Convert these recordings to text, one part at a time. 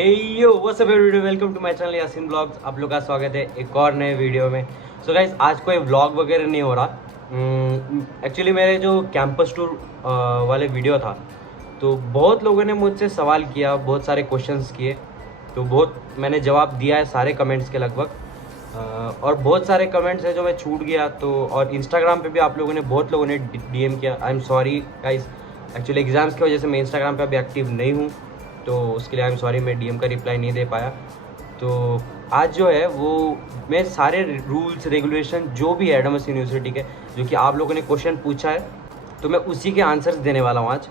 Hey yo what's up everyone, welcome to my channel Yasin blogs. आप लोग का स्वागत है एक और नए वीडियो में। सो गाइस, आज कोई व्लॉग वगैरह नहीं हो रहा। एक्चुअली मेरे जो कैंपस टूर वाले वीडियो था, तो बहुत लोगों ने मुझसे सवाल किया, बहुत सारे क्वेश्चंस किए, तो बहुत मैंने जवाब दिया है सारे कमेंट्स के लगभग। और बहुत सारे कमेंट्स हैं जो मैं छूट गया, तो और इंस्टाग्राम पे भी आप लोगों ने बहुत लोगों ने डीएम किया। I am sorry guys, actually exams की वजह से मैं इंस्टाग्राम पे अभी एक्टिव नहीं हूँ, तो उसके लिए आई एम सॉरी, मैं डीएम का रिप्लाई नहीं दे पाया। तो आज जो है वो मैं सारे रूल्स रेगुलेशन जो भी है एडमस यूनिवर्सिटी के, जो कि आप लोगों ने क्वेश्चन पूछा है, तो मैं उसी के आंसर्स देने वाला हूँ आज।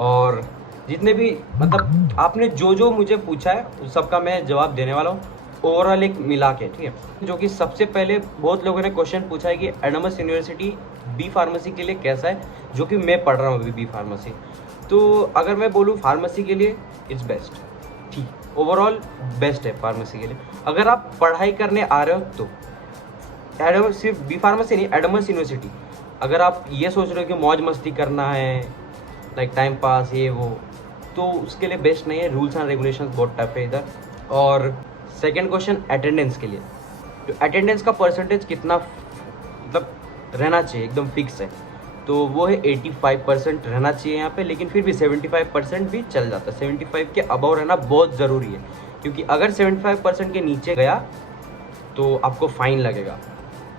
और जितने भी मतलब आपने जो जो मुझे पूछा है उस सबका मैं जवाब देने वाला हूँ, ओवरऑल एक मिला के, ठीक है। जो कि सबसे पहले बहुत लोगों ने क्वेश्चन पूछा है कि एडमस यूनिवर्सिटी बी फार्मेसी के लिए कैसा है, जो कि मैं पढ़ रहा हूँ अभी बी फार्मेसी। तो अगर मैं बोलूँ फार्मेसी के लिए इट्स बेस्ट, ठीक, ओवरऑल बेस्ट है फार्मेसी के लिए। अगर आप पढ़ाई करने आ रहे हो तो एडमस, सिर्फ बी फार्मेसी नहीं, एडमस यूनिवर्सिटी। अगर आप ये सोच रहे हो कि मौज मस्ती करना है, लाइक टाइम पास ये वो, तो उसके लिए बेस्ट नहीं है। रूल्स एंड रेगुलेशंस बहुत टफ है इधर। और सेकेंड क्वेश्चन अटेंडेंस के लिए, तो अटेंडेंस का परसेंटेज कितना मतलब रहना चाहिए, एकदम फिक्स है, तो वो है 85% रहना चाहिए यहाँ पे। लेकिन फिर भी 75% भी चल जाता है। 75 के अबव रहना बहुत ज़रूरी है, क्योंकि अगर 75% के नीचे गया तो आपको फ़ाइन लगेगा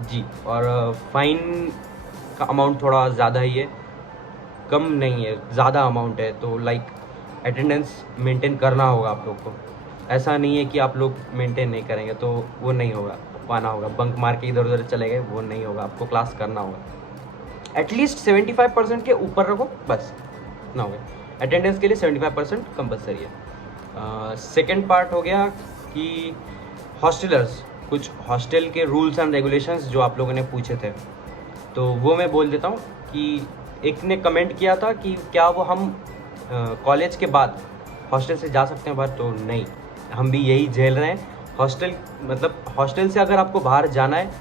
जी। और फाइन का अमाउंट थोड़ा ज़्यादा ही है, कम नहीं है, ज़्यादा अमाउंट है। तो लाइक अटेंडेंस मेंटेन करना होगा आप लोग को। ऐसा नहीं है कि आप लोग मेंटेन नहीं करेंगे तो वो नहीं होगा, पाना होगा, बंक मार के इधर उधर चले गए, वो नहीं होगा, आपको क्लास करना होगा। एटलीस्ट 75% के ऊपर रखो, बस ना हो गया। अटेंडेंस के लिए 75% कंपलसरी है। सेकेंड पार्ट हो गया कि हॉस्टलर्स, कुछ हॉस्टल के रूल्स एंड रेगुलेशंस जो आप लोगों ने पूछे थे, तो वो मैं बोल देता हूँ। कि एक ने कमेंट किया था कि क्या वो हम कॉलेज के बाद हॉस्टल से जा सकते हैं बाहर, तो नहीं, हम भी यही झेल रहे हैं। हॉस्टल मतलब हॉस्टल से अगर आपको बाहर जाना है,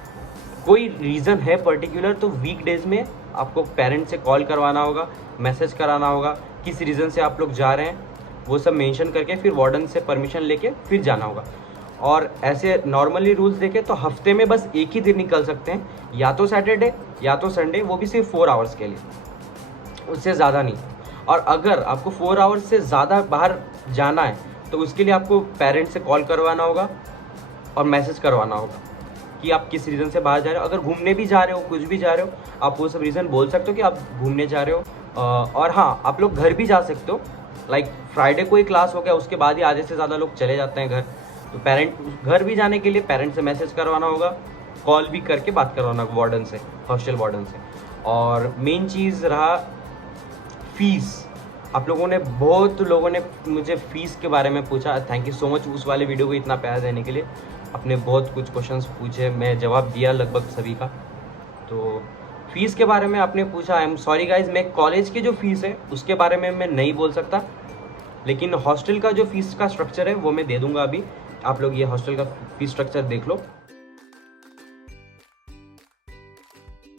कोई रीज़न है पर्टिकुलर, तो वीकडेज़ में आपको पेरेंट्स से कॉल करवाना होगा, मैसेज कराना होगा, किस रीज़न से आप लोग जा रहे हैं, वो सब मेंशन करके फिर वार्डन से परमिशन लेके फिर जाना होगा। और ऐसे नॉर्मली रूल्स देखें तो हफ्ते में बस एक ही दिन निकल सकते हैं, या तो सैटरडे या तो संडे, वो भी सिर्फ 4 आवर्स के लिए, उससे ज़्यादा नहीं। और अगर आपको 4 आवर्स से ज़्यादा बाहर जाना है, तो उसके लिए आपको पेरेंट्स से कॉल करवाना होगा और मैसेज करवाना होगा कि आप किस रीज़न से बाहर जा रहे हो। अगर घूमने भी जा रहे हो, कुछ भी जा रहे हो, आप वो सब रीज़न बोल सकते हो कि आप घूमने जा रहे हो। और हाँ, आप लोग घर भी जा सकते हो, लाइक फ्राइडे को ही क्लास हो गया, उसके बाद ही आधे से ज़्यादा लोग चले जाते हैं घर, तो पेरेंट घर भी जाने के लिए पेरेंट्स से मैसेज करवाना होगा, कॉल भी करके बात करवाना वार्डन से, हॉस्टल वार्डन से। और मेन चीज़ रहा फीस। आप लोगों ने, बहुत लोगों ने मुझे फ़ीस के बारे में पूछा। थैंक यू सो मच उस वाले वीडियो को इतना प्यार देने के लिए। आपने बहुत कुछ क्वेश्चंस पूछे, मैं जवाब दिया लगभग सभी का। तो फ़ीस के बारे में आपने पूछा, आई एम सॉरी गाइज, मैं कॉलेज की जो फ़ीस है उसके बारे में मैं नहीं बोल सकता, लेकिन हॉस्टल का जो फ़ीस का स्ट्रक्चर है वो मैं दे दूँगा अभी। आप लोग ये हॉस्टल का फ़ीस स्ट्रक्चर देख लो।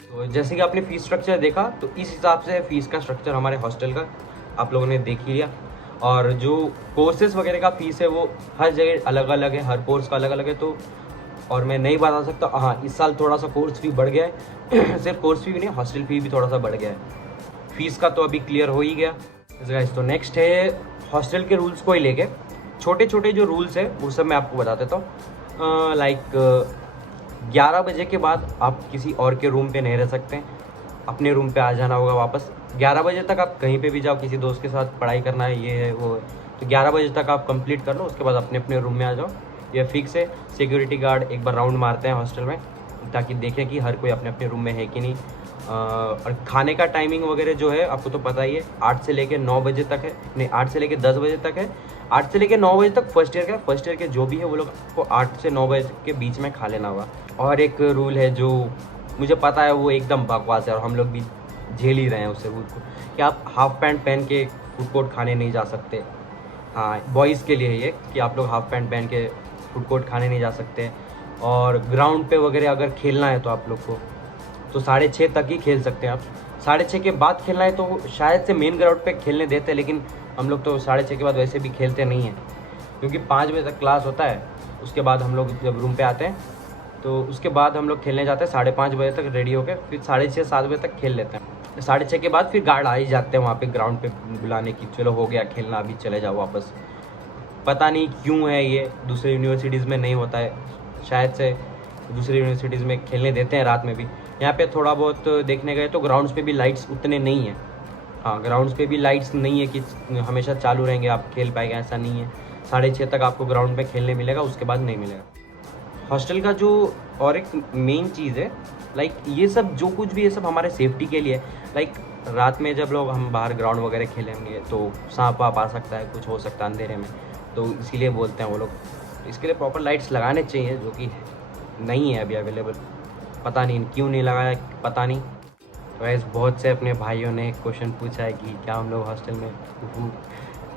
तो जैसे कि आपने फ़ीस स्ट्रक्चर देखा, तो इस हिसाब से फ़ीस का स्ट्रक्चर हमारे हॉस्टल का आप लोगों ने देख लिया। और जो कोर्सेज वगैरह का फ़ीस है वो हर जगह अलग अलग है, हर कोर्स का अलग अलग है। तो और मैं नहीं बता सकता। हाँ, इस साल थोड़ा सा कोर्स फी बढ़ गया है सिर्फ कोर्स फी भी नहीं, हॉस्टल फी भी थोड़ा सा बढ़ गया है। फ़ीस का तो अभी क्लियर हो ही गया। तो नेक्स्ट है हॉस्टल के रूल्स को ही लेके छोटे छोटे जो रूल्स है वो सब मैं आपको बता देता हूँ। लाइक 11 बजे के बाद आप किसी और के रूम पे नहीं रह सकते हैं, अपने रूम पे आ जाना होगा वापस। 11 बजे तक आप कहीं पे भी जाओ, किसी दोस्त के साथ पढ़ाई करना है, ये है वो है, तो 11 बजे तक आप कंप्लीट कर लो, उसके बाद अपने अपने रूम में आ जाओ, ये फिक्स है। सिक्योरिटी गार्ड एक बार राउंड मारते हैं हॉस्टल में, ताकि देखें कि हर कोई अपने अपने रूम में है कि नहीं। और खाने का टाइमिंग वगैरह जो है आपको तो पता ही है, 8 से लेकर 9 बजे तक है, नहीं 8 से लेकर 10 बजे तक है। 8 से लेकर 9 बजे तक फर्स्ट ईयर के जो भी है वो लोग आपको 8 से 9 बजे के बीच में खा लेना होगा। और एक रूल है जो मुझे पता है वो एकदम बकवास है, और हम लोग भी झेल ही रहे हैं उस रूल को, कि आप हाफ पैंट पहन के फूड कोर्ट खाने नहीं जा सकते। हाँ, बॉयज़ के लिए ये कि आप लोग हाफ पैंट पहन के फूड कोर्ट खाने नहीं जा सकते। और ग्राउंड पे वगैरह अगर खेलना है तो आप लोग को तो 6:30 तक ही खेल सकते हैं आप। 6:30 के बाद खेलना है तो शायद से मेन ग्राउंड पे खेलने देते हैं, लेकिन हम लोग तो 6:30 के बाद वैसे भी खेलते नहीं हैं। क्योंकि 5 बजे तक क्लास होता है। उसके बाद हम लोग जब रूम पे आते हैं तो उसके बाद हम लोग खेलने जाते हैं 5:30 बजे तक रेडी होकर, फिर 6:30-7 बजे तक खेल लेते हैं। 6:30 के बाद फिर गार्ड आ ही जाते हैं वहाँ पे ग्राउंड पे बुलाने की, चलो हो गया खेलना, अभी चले जाओ वापस। पता नहीं क्यों है ये, दूसरे यूनिवर्सिटीज़ में नहीं होता है, शायद से दूसरी यूनिवर्सिटीज़ में खेलने देते हैं रात में भी। यहाँ पे थोड़ा बहुत देखने गए तो ग्राउंड्स पे भी लाइट्स उतने नहीं हैं। हाँ, ग्राउंड्स पे भी लाइट्स नहीं है कि हमेशा चालू रहेंगे आप खेल पाएंगे, ऐसा नहीं है। 6:30 तक आपको ग्राउंड पे खेलने मिलेगा, उसके बाद नहीं मिलेगा। हॉस्टल का जो और एक मेन चीज़ है, लाइक ये सब जो कुछ भी ये सब हमारे सेफ्टी के लिए। लाइक रात में जब लोग हम बाहर ग्राउंड वगैरह खेलेंगे तो सांप वाप आ सकता है, कुछ हो सकता है अंधेरे में, तो इसीलिए बोलते हैं वो लोग। इसके लिए प्रॉपर लाइट्स लगाने चाहिए, जो कि नहीं है अभी अवेलेबल। पता नहीं क्यों नहीं लगाया, पता नहीं। तो वैसे बहुत से अपने भाइयों ने क्वेश्चन पूछा है कि क्या हम लोग हॉस्टल में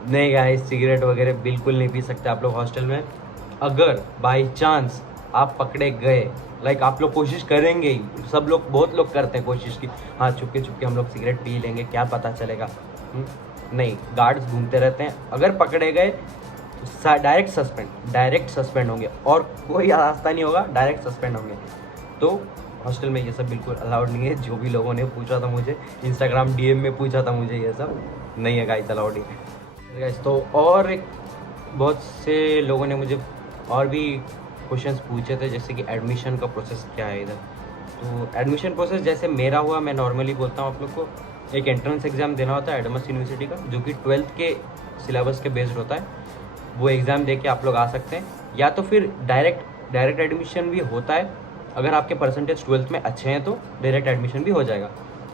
नहीं गाइस, सिगरेट वगैरह बिल्कुल नहीं पी सकते आप लोग हॉस्टल में। अगर बाई चांस आप पकड़े गए, लाइक आप लोग कोशिश करेंगे ही, सब लोग, बहुत लोग करते हैं कोशिश की, हाँ छुपके छुपके हम लोग सिगरेट पी लेंगे, क्या पता चलेगा। नहीं, गार्ड्स घूमते रहते हैं, अगर पकड़े गए डायरेक्ट सस्पेंड होंगे, और कोई रास्ता नहीं होगा, डायरेक्ट सस्पेंड होंगे। तो हॉस्टल में ये सब बिल्कुल अलाउड नहीं है। जो भी लोगों ने पूछा था मुझे, इंस्टाग्राम DM में पूछा था मुझे, ये सब नहीं है गाइस, अलाउड ही है गाइस। तो और एक बहुत से लोगों ने मुझे और भी क्वेश्चंस पूछे थे, जैसे कि एडमिशन का प्रोसेस क्या है इधर। तो एडमिशन प्रोसेस जैसे मेरा हुआ, मैं नॉर्मली बोलता हूँ आप लोग को, एक एंट्रेंस एग्ज़ाम देना होता है एडमस यूनिवर्सिटी का, जो कि 12th के सिलेबस के बेस्ड होता है। वो एग्ज़ाम दे के आप लोग आ सकते हैं, या तो फिर डायरेक्ट एडमिशन भी होता है। अगर आपके परसेंटेज 12th में अच्छे हैं तो डायरेक्ट एडमिशन भी हो जाएगा,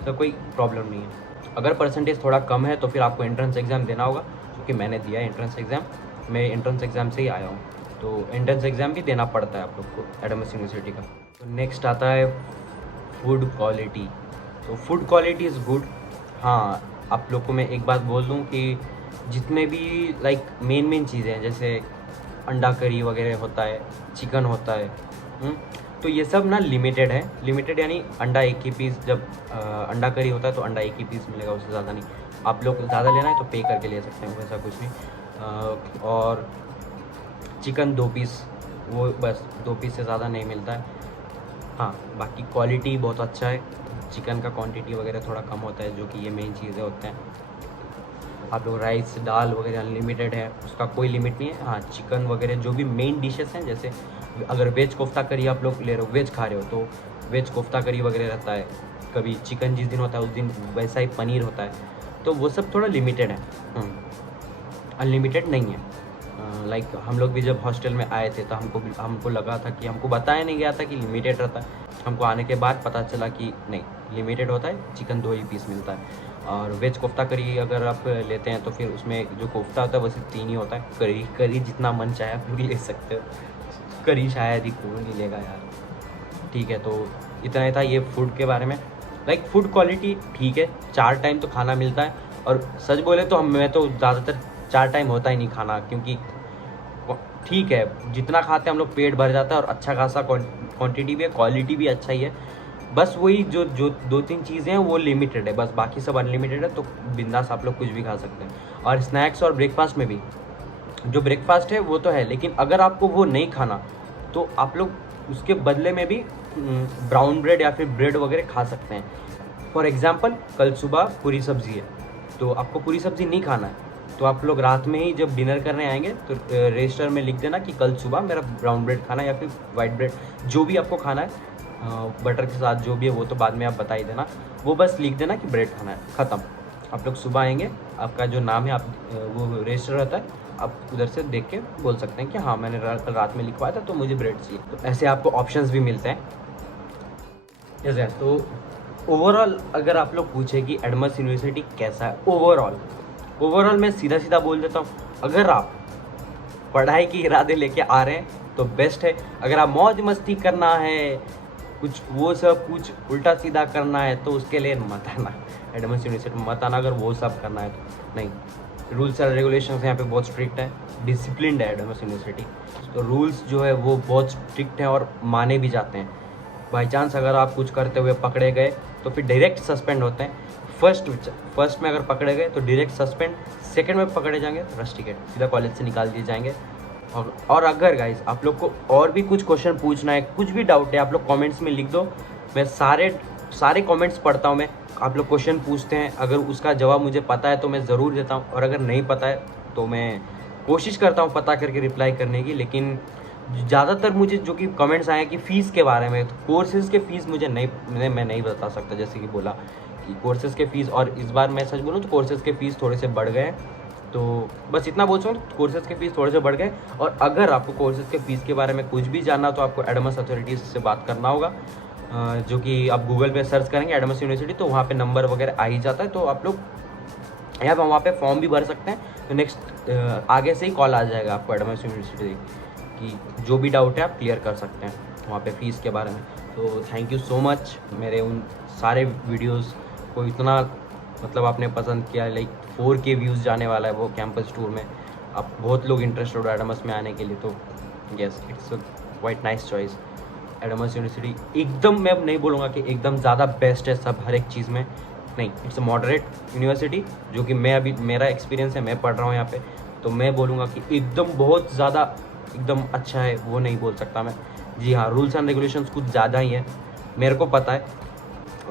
तो कोई प्रॉब्लम नहीं है। अगर परसेंटेज थोड़ा कम है तो फिर आपको एंट्रेंस एग्ज़ाम देना होगा, क्योंकि मैंने दिया है एंट्रेंस एग्ज़ाम, मैं एंट्रेंस एग्ज़ाम से ही आया हूँ। तो एंट्रेंस एग्ज़ाम भी देना पड़ता है आप लोग को एडमस यूनिवर्सिटी का। तो नेक्स्ट आता है फूड क्वालिटी। तो फूड क्वालिटी इज़ गुड। हाँ, आप लोग को मैं एक बात बोल दूँ कि जितने भी लाइक मेन चीज़ें हैं, जैसे अंडा करी वगैरह होता है, चिकन होता है, तो ये सब ना लिमिटेड है। लिमिटेड यानी अंडा एक ही पीस, जब अंडा करी होता है तो अंडा एक ही पीस मिलेगा, उससे ज़्यादा नहीं। आप लोग ज़्यादा लेना है तो पे करके ले सकते हैं, वैसा कुछ नहीं। और चिकन 2 पीस, वो बस 2 पीस से ज़्यादा नहीं मिलता है। हाँ, बाकी क्वालिटी बहुत अच्छा है, चिकन का क्वांटिटी वगैरह थोड़ा कम होता है, जो कि ये मेन चीज़ें होते हैं। आप लोग राइस दाल वगैरह अनलिमिटेड है, उसका कोई लिमिट नहीं है। हाँ, चिकन वगैरह जो भी मेन डिशेस हैं, जैसे अगर वेज कोफ्ता करी आप लोग ले रहे हो, वेज खा रहे हो, तो वेज कोफ्ता करी वगैरह रहता है। कभी चिकन जिस दिन होता है उस दिन वैसा ही पनीर होता है, तो वो सब थोड़ा लिमिटेड है, अनलिमिटेड नहीं है। लाइक हम लोग भी जब हॉस्टल में आए थे तो हमको लगा था कि, हमको बताया नहीं गया था कि लिमिटेड रहता है। हमको आने के बाद पता चला कि नहीं, लिमिटेड होता है, चिकन 2 ही पीस मिलता है। और वेज कोफ्ता करी अगर आप लेते हैं तो फिर उसमें जो कोफ्ता होता है वो सिर्फ 3 ही होता है। करी जितना मन चाहे आप लोग ले सकते हो, करी शायद ही कोई नहीं लेगा यार। ठीक है, तो इतना ही था ये फूड के बारे में। लाइक फूड क्वालिटी ठीक है, 4 टाइम तो खाना मिलता है। और सच बोले तो मैं तो ज़्यादातर 4 टाइम होता ही नहीं खाना, क्योंकि ठीक है जितना खाते हैं हम लोग पेट भर जाता है, और अच्छा खासा क्वांटिटी भी है, क्वालिटी भी अच्छा ही है। बस वही जो 2-3 चीज़ें हैं वो लिमिटेड है, बस बाकी सब अनलिमिटेड है। तो बिंदास आप लोग कुछ भी खा सकते हैं। और स्नैक्स और ब्रेकफास्ट में भी, जो ब्रेकफास्ट है वो तो है, लेकिन अगर आपको वो नहीं खाना तो आप लोग उसके बदले में भी ब्राउन ब्रेड या फिर ब्रेड वगैरह खा सकते हैं। फॉर एग्जांपल कल सुबह पूरी सब्ज़ी है, तो आपको पूरी सब्ज़ी नहीं खाना है, तो आप लोग रात में ही जब डिनर करने आएंगे तो रजिस्टर में लिख देना कि कल सुबह मेरा ब्राउन ब्रेड खाना है, या फिर वाइट ब्रेड, जो भी आपको खाना है, बटर के साथ जो भी है वो तो बाद में आप बता ही देना। वो बस लिख देना कि ब्रेड खाना है, ख़त्म। आप लोग सुबह आएंगे, आपका जो नाम है आप वो रजिस्टर रहता है, आप उधर से देख के बोल सकते हैं कि हाँ मैंने कल रात में लिखवाया था तो मुझे ब्रेड चाहिए। तो ऐसे आपको ऑप्शंस भी मिलते हैं। जैसे तो ओवरऑल अगर आप लोग पूछे कि एडमस यूनिवर्सिटी कैसा है, ओवरऑल मैं सीधा बोल देता हूँ, अगर आप पढ़ाई के इरादे लेके आ रहे हैं तो बेस्ट है। अगर आप मौज मस्ती करना है, कुछ वो सब कुछ उल्टा सीधा करना है, तो उसके लिए मत आना एडमस यूनिवर्सिटी में, मत आना अगर वो सब करना है तो। नहीं, रूल्स एंड रेगुलेशंस यहाँ पे बहुत स्ट्रिक्ट है, डिसिप्लिन्ड है एडमस यूनिवर्सिटी। तो रूल्स जो है वो बहुत स्ट्रिक्ट हैं और माने भी जाते हैं। बाई चांस अगर आप कुछ करते हुए पकड़े गए तो फिर डायरेक्ट सस्पेंड होते हैं। फर्स्ट में अगर पकड़े गए तो डायरेक्ट सस्पेंड, सेकंड में पकड़े जाएंगे तो रश टिकट, सीधा कॉलेज से निकाल दिए जाएंगे। और अगर गाइस आप लोग को और भी कुछ क्वेश्चन पूछना है, कुछ भी डाउट है, आप लोग कमेंट्स में लिख दो। मैं सारे कमेंट्स पढ़ता हूँ मैं। आप लोग क्वेश्चन पूछते हैं, अगर उसका जवाब मुझे पता है तो मैं ज़रूर देता हूँ, और अगर नहीं पता है तो मैं कोशिश करता हूँ पता करके रिप्लाई करने की। लेकिन ज़्यादातर मुझे जो कि कमेंट्स आए कि फ़ीस के बारे में, तो कोर्सेज़ के फ़ीस मुझे नहीं, मैं नहीं बता सकता। जैसे कि बोला कि कोर्सेज़ के फ़ीस, और इस बार मैं सच बोलूँ तो कोर्सेज़ के फ़ीस थोड़े से बढ़ गए हैं। तो बस इतना बोल सकूँ, कोर्सेज़ के फ़ीस थोड़े से बढ़ गए। और अगर आपको कोर्सेज़ के फ़ीस के बारे में कुछ भी जानना तो आपको एडमस अथॉरिटीज़ से बात करना होगा, जो कि आप गूगल पे सर्च करेंगे एडमस यूनिवर्सिटी, तो वहाँ पे नंबर वगैरह आ ही जाता है। तो आप लोग यहाँ पर वहाँ पे फॉर्म भी भर सकते हैं। तो नेक्स्ट आगे से ही कॉल आ जाएगा आपको एडमस यूनिवर्सिटी कि जो भी डाउट है आप क्लियर कर सकते हैं वहाँ पे फ़ीस के बारे में। तो थैंक यू सो मच, मेरे उन सारे वीडियोज़ को इतना मतलब आपने पसंद किया। लाइक 4K व्यूज़ जाने वाला है वो कैंपस टूर में। आप बहुत लोग इंटरेस्टेड हो एडमस में आने के लिए, तो yes it's a quite nice choice. Adamas university एकदम, मैं अब नहीं बोलूँगा कि एकदम ज़्यादा बेस्ट है सब हर एक चीज़ में, नहीं, इट्स अ मॉडरेट यूनिवर्सिटी। जो कि मैं अभी, मेरा एक्सपीरियंस है, मैं पढ़ रहा हूँ यहाँ पे, तो मैं बोलूँगा कि एकदम बहुत ज़्यादा एकदम अच्छा है वो नहीं बोल सकता मैं। जी हाँ, रूल्स एंड रेगुलेशंस कुछ ज़्यादा ही है, मेरे को पता है।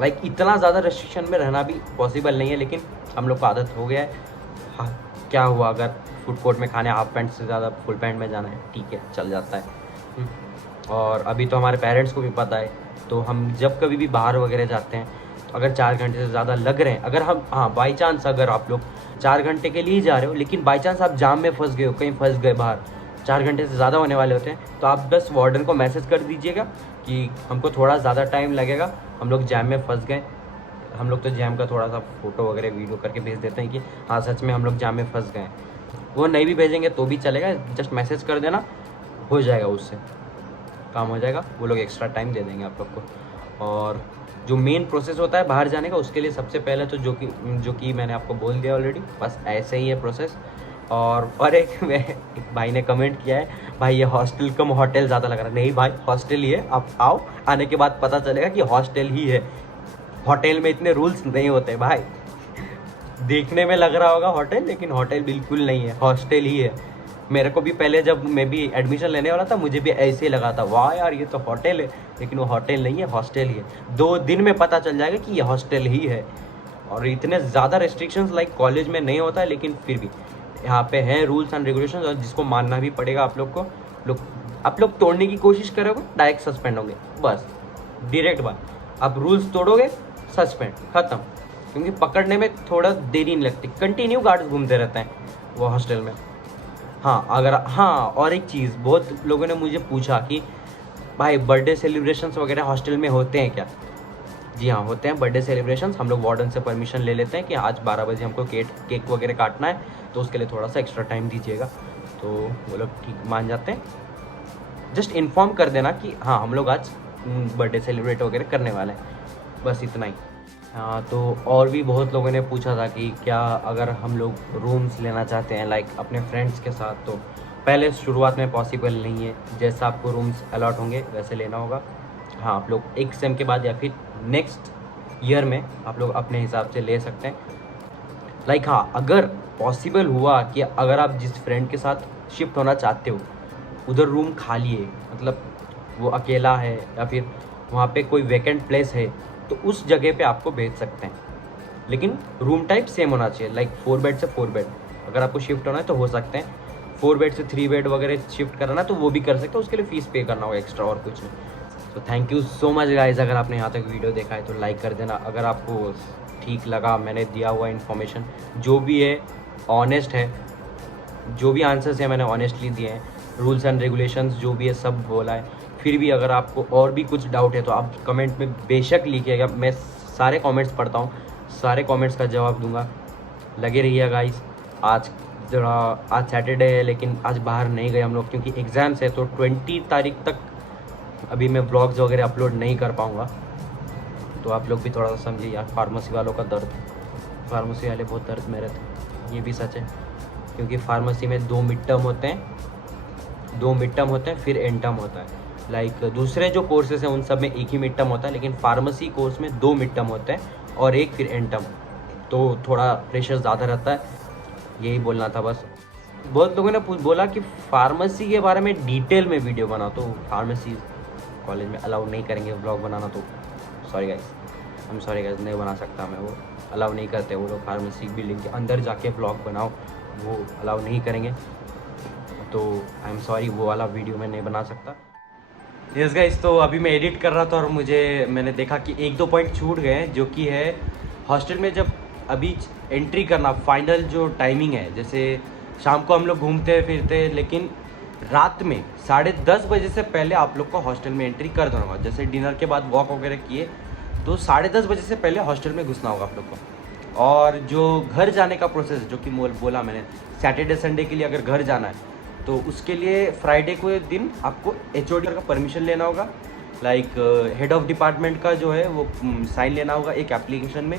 लाइक इतना ज़्यादा रेस्ट्रिक्शन में रहना भी पॉसिबल नहीं है, लेकिन हम लोग को आदत हो गया है। हाँ, क्या हुआ अगर फूड कोर्ट में खाने हाफ पैंट से ज़्यादा फुल पैंट में जाना है, ठीक है, चल जाता है। और अभी तो हमारे पेरेंट्स को भी पता है, तो हम जब कभी भी बाहर वगैरह जाते हैं तो अगर 4 घंटे से ज़्यादा लग रहे हैं, अगर हम, हाँ बाई चांस अगर आप लोग 4 घंटे के लिए ही जा रहे हो, लेकिन बाई चांस आप जाम में फंस गए हो, कहीं फंस गए बाहर, 4 घंटे से ज़्यादा होने वाले होते हैं, तो आप बस वार्डन को मैसेज कर दीजिएगा कि हमको थोड़ा ज़्यादा टाइम लगेगा, हम लोग जैम में फंस गए। हम लोग तो जैम का थोड़ा सा फ़ोटो वगैरह वीडियो करके भेज देते हैं कि हाँ सच में हम लोग जैम में फंस गए। वो नहीं भी भेजेंगे तो भी चलेगा, जस्ट मैसेज कर देना, हो जाएगा, उससे काम हो जाएगा। वो लोग एक्स्ट्रा टाइम दे देंगे आप लोग को। और जो मेन प्रोसेस होता है बाहर जाने का, उसके लिए सबसे पहले तो जो कि मैंने आपको बोल दिया ऑलरेडी, बस ऐसे ही है प्रोसेस। और एक भाई ने कमेंट किया है, भाई ये हॉस्टल कम होटल ज़्यादा लग रहा है। नहीं भाई, हॉस्टल ही है, आप आओ, आने के बाद पता चलेगा कि हॉस्टल ही है। होटल में इतने रूल्स नहीं होते भाई, देखने में लग रहा होगा होटल, लेकिन होटल बिल्कुल नहीं है, हॉस्टल ही है। मेरे को भी पहले जब मैं भी एडमिशन लेने वाला था, मुझे भी ऐसे ही लगा था, वाह यार ये तो होटल है, लेकिन वो होटल नहीं है, हॉस्टल ही है। 2 दिन में पता चल जाएगा कि ये हॉस्टल ही है। और इतने ज़्यादा रेस्ट्रिक्शंस लाइक कॉलेज में नहीं होता है, लेकिन फिर भी यहाँ पे हैं रूल्स एंड रेगुलेशंस, और जिसको मानना भी पड़ेगा आप लोग को। आप लोग तोड़ने की कोशिश करोगे, डायरेक्ट सस्पेंड होंगे, बस डायरेक्ट बात। आप रूल्स तोड़ोगे, सस्पेंड, ख़त्म। क्योंकि पकड़ने में थोड़ा देरी नहीं लगती, कंटिन्यू गार्ड्स घूमते रहते हैं वो हॉस्टल में। हाँ अगर, हाँ और एक चीज़, बहुत लोगों ने मुझे पूछा कि भाई बर्थडे सेलिब्रेशंस वगैरह हॉस्टल में होते हैं क्या? जी हाँ, होते हैं बर्थडे सेलिब्रेशंस। हम लोग वार्डन से परमिशन ले लेते हैं कि आज 12 बजे हमको केक वगैरह काटना है, तो उसके लिए थोड़ा सा एक्स्ट्रा टाइम दीजिएगा। तो वो लोग ठीक मान जाते हैं। जस्ट इन्फॉर्म कर देना कि हाँ हम लोग आज बर्थडे सेलिब्रेट वगैरह करने वाले हैं, बस इतना ही। हाँ, तो और भी बहुत लोगों ने पूछा था कि क्या अगर हम लोग रूम्स लेना चाहते हैं लाइक अपने फ्रेंड्स के साथ, तो पहले शुरुआत में पॉसिबल नहीं है। जैसा आपको रूम्स अलॉट होंगे वैसे लेना होगा। हाँ, आप लोग एक सेम के बाद या फिर नेक्स्ट ईयर में आप लोग अपने हिसाब से ले सकते हैं। लाइक हाँ, अगर पॉसिबल हुआ कि अगर आप जिस फ्रेंड के साथ शिफ्ट होना चाहते हो उधर रूम खाली है, मतलब वो अकेला है या फिर वहाँ पे कोई वैकेंट प्लेस है, तो उस जगह पे आपको भेज सकते हैं। लेकिन रूम टाइप सेम होना चाहिए, लाइक 4 बेड से 4 बेड। अगर आपको शिफ्ट होना है तो हो सकते हैं, 4 बेड से 3 बेड वगैरह शिफ्ट करना है तो वो भी कर सकते हो, उसके लिए फ़ीस पे करना होगा एक्स्ट्रा, और कुछ नहीं। तो thank you so much guys, अगर आपने यहाँ तक वीडियो देखा है तो लाइक कर देना। अगर आपको ठीक लगा मैंने दिया हुआ इन्फॉर्मेशन जो भी है ऑनेस्ट है, जो भी आंसर्स हैं मैंने ऑनेस्टली दिए हैं, रूल्स एंड रेगुलेशंस जो भी है सब बोला है। फिर भी अगर आपको और भी कुछ डाउट है तो आप कमेंट में बेशक लिखिएगा, मैं सारे कमेंट्स पढ़ता हूँ, सारे कमेंट्स का जवाब दूंगा। लगे रहिए गाइस। आज सैटरडे है लेकिन आज बाहर नहीं गए हम लोग क्योंकि एग्ज़ाम्स है, तो 20 तारीख तक अभी मैं व्लॉग्स वगैरह अपलोड नहीं कर पाऊँगा। तो आप लोग भी थोड़ा सा समझिए यार, फार्मेसी वालों का दर्द, फार्मेसी वाले बहुत दर्द में रहते हैं, ये भी सच है। क्योंकि फार्मेसी में 2 मिड टर्म होते हैं, फिर एंड टर्म होता है। लाइक दूसरे जो कोर्सेज हैं उन सब में एक ही मिड टर्म होता है, लेकिन फार्मेसी कोर्स में 2 मिड टर्म होते हैं और एक फिर एंड टर्म, तो थोड़ा प्रेशर ज़्यादा रहता है। यही बोलना था बस। बहुत लोगों ने बोला कि फार्मेसी के बारे में डिटेल में वीडियो बना, तो फार्मेसी कॉलेज में अलाउ नहीं करेंगे व्लॉग बनाना, तो sorry guys, I am sorry guys, नहीं बना सकता मैं, वो अलाउ नहीं करते वो लोग। फार्मेसी बिल्डिंग के अंदर जाके व्लॉग बनाओ, वो अलाउ नहीं करेंगे, तो आई एम सॉरी, वो वाला वीडियो मैं नहीं बना सकता। यस गाइस, तो अभी मैं एडिट कर रहा था और मैंने देखा कि 1-2 पॉइंट छूट गए हैं, जो कि है हॉस्टल में जब अभी एंट्री करना, फाइनल जो टाइमिंग है, जैसे शाम को हम लोग घूमते फिरते, लेकिन रात में 10:30 बजे से पहले आप लोग को हॉस्टल में एंट्री कर देना होगा। जैसे डिनर के बाद वॉक वगैरह किए तो 10:30 बजे से पहले हॉस्टल में घुसना होगा आप लोग को। और जो घर जाने का प्रोसेस है, जो कि बोला मैंने, सैटरडे संडे के लिए अगर घर जाना है तो उसके लिए फ्राइडे को दिन आपको HOD का परमिशन लेना होगा, लाइक हेड ऑफ डिपार्टमेंट का जो है वो साइन लेना होगा एक एप्लीकेशन में,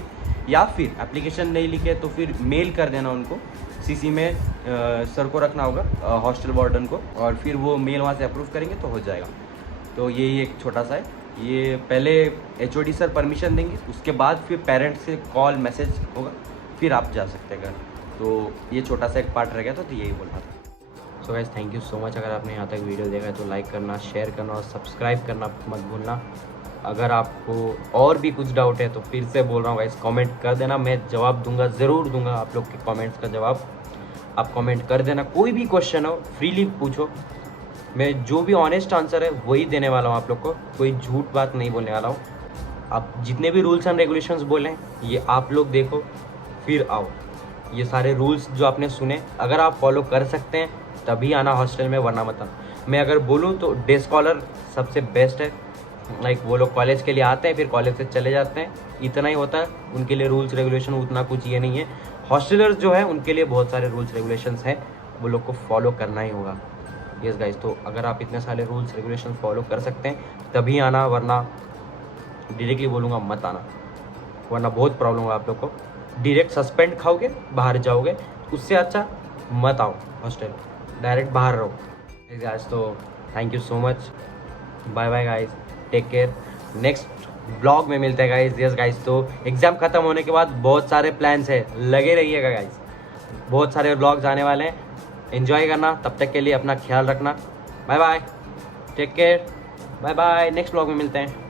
या फिर एप्लीकेशन नहीं लिखे तो फिर मेल कर देना उनको, CC में सर को रखना होगा, हॉस्टल वार्डन को, और फिर वो मेल वहाँ से अप्रूव करेंगे तो हो जाएगा। तो यही एक छोटा सा है, ये पहले HOD सर परमिशन देंगे, उसके बाद फिर पेरेंट्स से कॉल मैसेज होगा, फिर आप जा सकते हैं घर। तो ये छोटा सा एक पार्ट रह गया था, तो यही बोलना था। So guys, thank you so much. अगर आपने यहाँ तक वीडियो देखा है तो लाइक करना, शेयर करना और सब्सक्राइब करना मत भूलना। अगर आपको और भी कुछ डाउट है तो फिर से बोल रहा हूँ गाइस, कमेंट कर देना, मैं जवाब दूंगा, ज़रूर दूंगा आप लोग के कमेंट्स का जवाब। आप कमेंट कर देना, कोई भी क्वेश्चन हो फ्रीली पूछो, मैं जो भी ऑनेस्ट आंसर है वही देने वाला हूँ आप लोग को, कोई झूठ बात नहीं बोलने वाला हूँ। आप जितने भी रूल्स एंड रेगुलेशंस बोले ये आप लोग देखो, फिर आओ। ये सारे रूल्स जो आपने सुने, अगर आप फॉलो कर सकते हैं तभी आना हॉस्टल में, वरना मत आना। मैं अगर बोलूँ तो डे स्कॉलर सबसे बेस्ट है, लाइक वो लोग कॉलेज के लिए आते हैं फिर कॉलेज से चले जाते हैं, इतना ही होता है उनके लिए रूल्स रेगुलेशन, उतना कुछ ये नहीं है। हॉस्टलर्स जो है उनके लिए बहुत सारे रूल्स रेगुलेशंस हैं, वो लोग को फॉलो करना ही होगा। यस गाइस, तो अगर आप इतने सारे रूल्स रेगुलेशन फॉलो कर सकते हैं तभी आना, वरना डायरेक्टली बोलूँगा मत आना, वरना बहुत प्रॉब्लम होगा आप लोग को। डायरेक्ट सस्पेंड खाओगे, बाहर जाओगे, उससे अच्छा मत आओ हॉस्टल, डायरेक्ट बाहर रहो। गाइस, तो thank you so much, bye bye guys, take care, next blog में मिलते हैं गाइस। यस गाइस, तो एग्ज़ाम ख़त्म होने के बाद बहुत सारे प्लान्स है, लगे रहिएगा गाइस, बहुत सारे ब्लॉग्स आने वाले हैं, एंजॉय करना। तब तक के लिए अपना ख्याल रखना, bye bye, take care, bye bye, next blog में मिलते हैं।